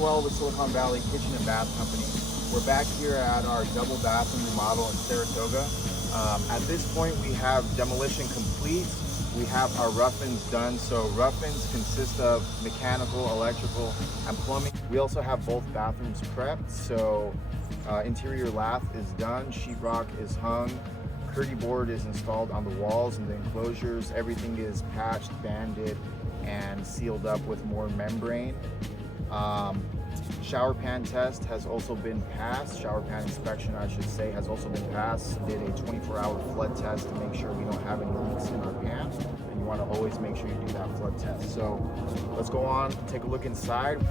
doing well with Silicon Valley Kitchen and Bath Company. We're back here at our double bathroom remodel in Saratoga. At this point, we have demolition complete. We have our rough-ins done. So rough-ins consist of mechanical, electrical, and plumbing. We also have both bathrooms prepped. So interior lath is done, sheetrock is hung, curdy board is installed on the walls and the enclosures. Everything is patched, banded, and sealed up with more membrane. Shower pan test has also been passed. Shower pan inspection, I should say, has also been passed. Did a 24-hour flood test to make sure we don't have any leaks in our pan. And you want to always make sure you do that flood test. So let's go on, take a look inside.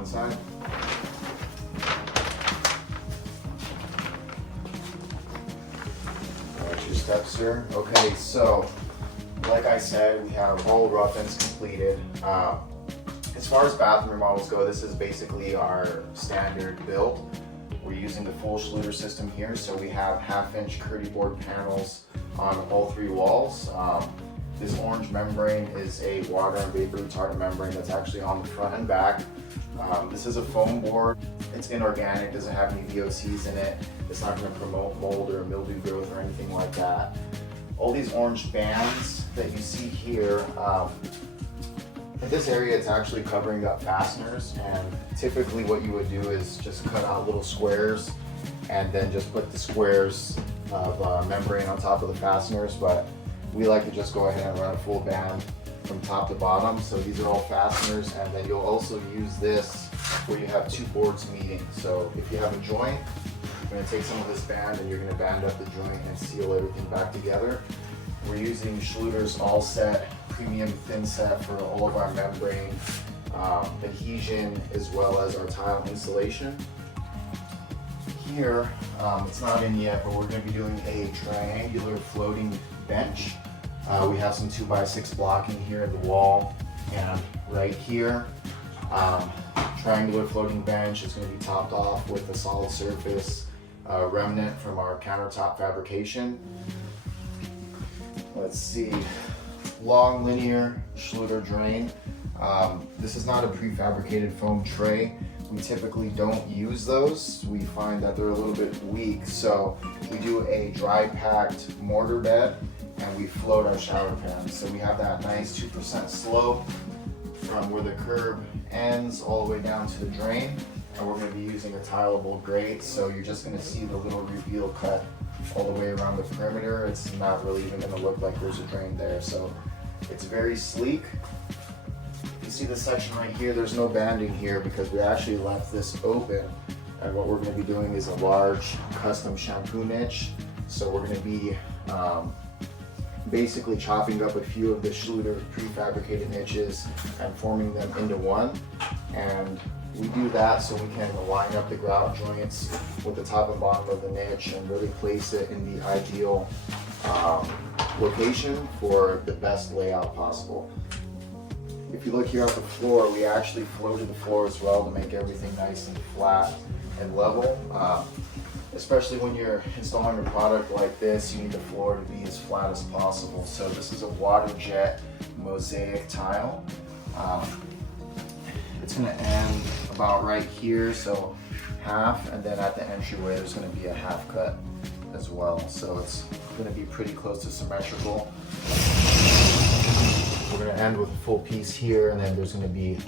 Inside. Watch your steps, sir. Okay, so like I said, we have all rough-ins completed. As far as bathroom remodels go, this is basically our standard build. We're using the full Schluter system here, so we have 1/2-inch curdy board panels on all 3 walls. This orange membrane is a water and vapor retardant membrane that's actually on the front and back. This is a foam board. It's inorganic, doesn't have any VOCs in it. It's not going to promote mold or mildew growth or anything like that. All these orange bands that you see here, in this area it's actually covering up fasteners, and typically what you would do is just cut out little squares and then just put the squares of membrane on top of the fasteners, but we like to just go ahead and run a full band from top to bottom. So these are all fasteners, and then you'll also use this where you have 2 boards meeting. So if you have a joint, you're going to take some of this band and you're going to band up the joint and seal everything back together. We're using Schluter's All Set premium thin set for all of our membrane adhesion as well as our tile insulation. Here, it's not in yet, but we're going to be doing a triangular floating bench. We have some 2x6 blocking here in the wall and right here. Triangular floating bench is going to be topped off with a solid surface remnant from our countertop fabrication. Let's see, long linear Schluter drain. This is not a prefabricated foam tray. We typically don't use those. We find that they're a little bit weak, so we do a dry packed mortar bed and we float our shower pans. So we have that nice 2% slope from where the curb ends all the way down to the drain, and we're going to be using a tileable grate, so you're just going to see the little reveal cut all the way around the perimeter. It's not really even going to look like there's a drain there, so it's very sleek. You see the section right here, there's no banding here because we actually left this open, and what we're going to be doing is a large custom shampoo niche. So we're going to be basically chopping up a few of the Schluter prefabricated niches and forming them into one, and we do that so we can line up the grout joints with the top and bottom of the niche and really place it in the ideal location for the best layout possible. If you look here at the floor, we actually floated the floor as well to make everything nice and flat and level. Especially when you're installing a product like this, you need the floor to be as flat as possible. So this is a Waterjet mosaic tile. It's going to end about right here, so half, and then at the entryway there's going to be a half cut as well. So it's going to be pretty close to symmetrical. We're going to end with a full piece here, and then there's going to be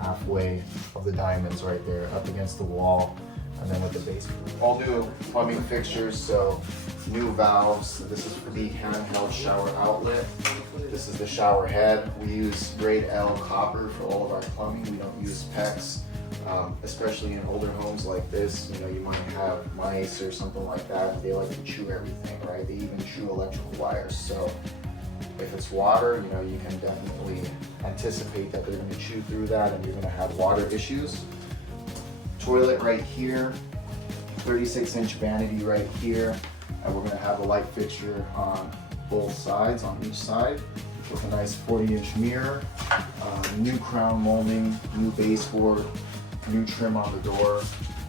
halfway of the diamonds right there up against the wall. And then with the base, all new plumbing fixtures, so new valves. This is for the handheld shower outlet. This is the shower head. We use grade L copper for all of our plumbing. We don't use PEX, especially in older homes like this. You know, you might have mice or something like that, and they like to chew everything, right? They even chew electrical wires. So if it's water, you know, you can definitely anticipate that they're going to chew through that, and you're going to have water issues. Toilet right here, 36-inch vanity right here, and we're going to have a light fixture on both sides, on each side. with a nice 40-inch mirror, new crown molding, new baseboard, new trim on the door.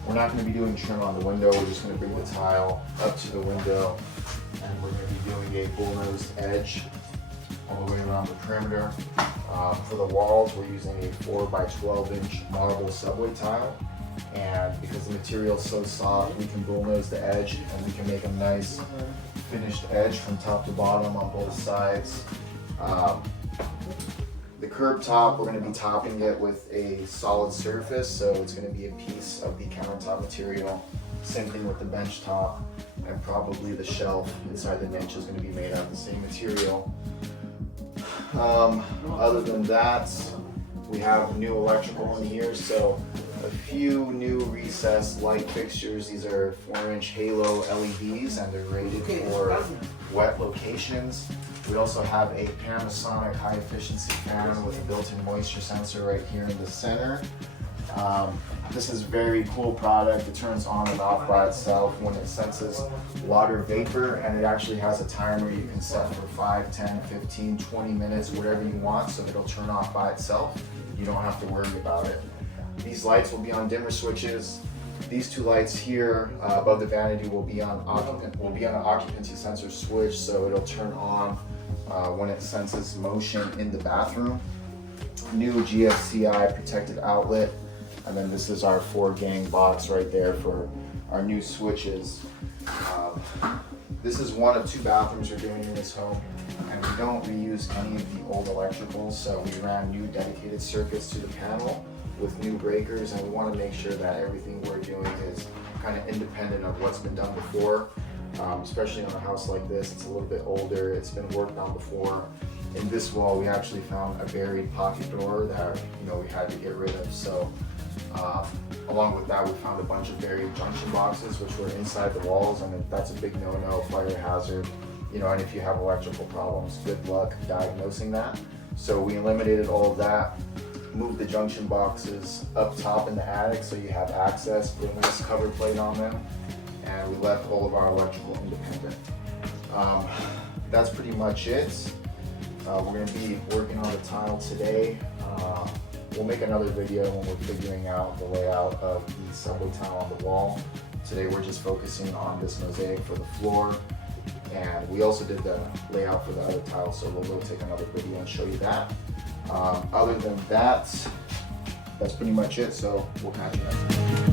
We're not going to be doing trim on the window, we're just going to bring the tile up to the window, and we're going to be doing a bull-nosed edge all the way around the perimeter. For the walls, we're using a 4 by 12-inch marble subway tile, and because the material is so soft, we can bull-nose the edge and we can make a nice finished edge from top to bottom on both sides. The curb top, we're going to be topping it with a solid surface, so it's going to be a piece of the countertop material. Same thing with the bench top, and probably the shelf inside the niche is going to be made out of the same material. Other than that, we have new electrical in here, so a few new recessed light fixtures. These are 4-inch halo LEDs, and they're rated for wet locations. We also have a Panasonic high efficiency fan with a built-in moisture sensor right here in the center. This is a very cool product. It turns on and off by itself when it senses water vapor, and it actually has a timer you can set for 5, 10, 15, 20 minutes, whatever you want, so it'll turn off by itself. You don't have to worry about it. These lights will be on dimmer switches. These two lights here above the vanity will be on an occupancy sensor switch, so it'll turn on when it senses motion in the bathroom. New GFCI protected outlet, and then this is our 4-gang box right there for our new switches. This is one of 2 bathrooms we're doing in this home, and we don't reuse any of the old electricals, so we ran new dedicated circuits to the panel with new breakers, and we want to make sure that everything we're doing is kind of independent of what's been done before. Especially on a house like this, it's a little bit older, it's been worked on before. In this wall, we actually found a buried pocket door that we had to get rid of. So along with that, we found a bunch of buried junction boxes which were inside the walls, and that's a big no-no, fire hazard. And if you have electrical problems, good luck diagnosing that. So we eliminated all of that, moved the junction boxes up top in the attic so you have access, putting this cover plate on them, and we left all of our electrical independent. That's pretty much it. We're going to be working on the tile today. We'll make another video when we're figuring out the layout of the subway tile on the wall. Today we're just focusing on this mosaic for the floor, and we also did the layout for the other tile, so we'll take another video and show you that. Other than that, that's pretty much it, so we'll catch you next time.